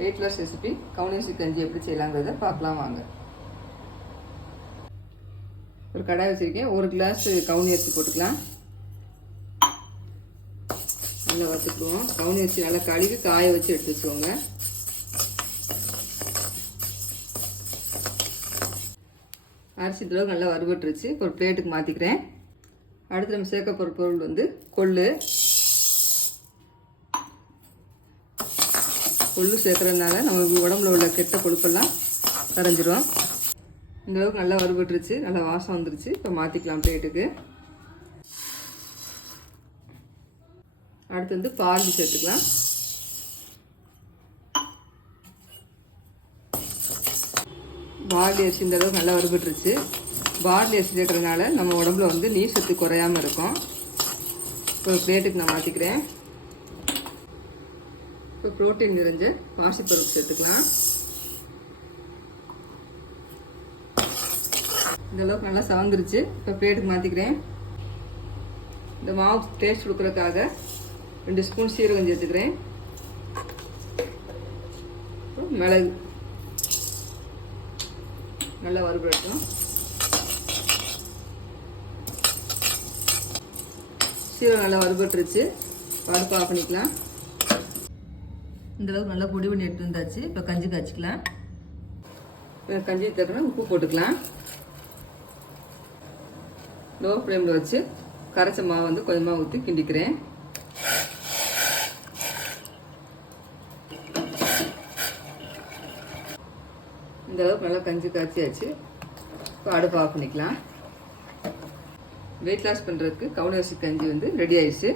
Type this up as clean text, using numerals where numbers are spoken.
Weight loss recipe கவுனி அரிசி கஞ்சி எப்படி செய்யலாங்கிறத பார்க்கலாம் வாங்க. ஒரு கடாய் வச்சுருக்கேன். 1 கிளாஸ் கவுனி அரிசி போட்டுக்கலாம். நல்லா வறுத்துக்குவோம். கவுனி அரிசி நல்லா கழுவி காய வச்சு எடுத்து வச்சுக்கோங்க. அரிசி தடவை நல்லா வறுபட்டுருச்சு. ஒரு பிளேட்டுக்கு மாற்றிக்கிறேன். அடுத்து நம்ம சேர்க்க போகிற பொருள் வந்து கொள்ளு. கொள்ளு சேர்க்குறதுனால நம்ம உடம்புல உள்ள கெட்ட கொழுப்பெல்லாம் கரைஞ்சிரும். இந்த அளவுக்கு நல்லா வறுபட்டுருச்சு. நல்லா வாசம் வந்துருச்சு. இப்போ மாற்றிக்கலாம் பிளேட்டுக்கு. அடுத்து வந்து பால் சேர்த்துக்கலாம். பார்லி அரிசி இந்த அளவுக்கு நல்லா வறுபட்டுருச்சு. பார்லி அரிசி சேர்க்குறதுனால நம்ம உடம்புல வந்து நீர் சத்து குறையாமல் இருக்கும். இப்போ பிளேட்டுக்கு நான் மாற்றிக்கிறேன். இப்போ புரோட்டீன் நிறைஞ்ச பாசிப்பருப்பு சேர்த்துக்கலாம். இந்த அளவுக்கு நல்லா சவந்துருச்சு. இப்போ பிளேட்டுக்கு மாற்றிக்கிறேன். இந்த மாவு டேஸ்ட் கொடுக்குறதுக்காக 2 ஸ்பூன் சீரகம் சேர்த்துக்கிறேன். மிளகு நல்லா வறுபடட்டும். சீரகம் நல்லா வறுபட்டுருச்சு. அடுப்பு ஆஃப் பண்ணிக்கலாம். இந்த அளவுக்கு நல்லா பொடி பண்ணி எடுத்து வந்தாச்சு. இப்போ கஞ்சி காய்ச்சிக்கலாம். கஞ்சி தக்கணும் உப்பு போட்டுக்கலாம். லோ ஃப்ளேமில் வச்சு கரைச்ச மாவு வந்து கொஞ்சமாக ஊற்றி கிண்டிக்கிறேன். இந்த அளவுக்கு நல்லா கஞ்சி காய்ச்சியாச்சு. இப்போ அடுப்பு ஆஃப் பண்ணிக்கலாம். வெயிட் லாஸ் பண்ணுறதுக்கு கவுனி அரிசி கஞ்சி வந்து ரெடி ஆயிடுச்சு.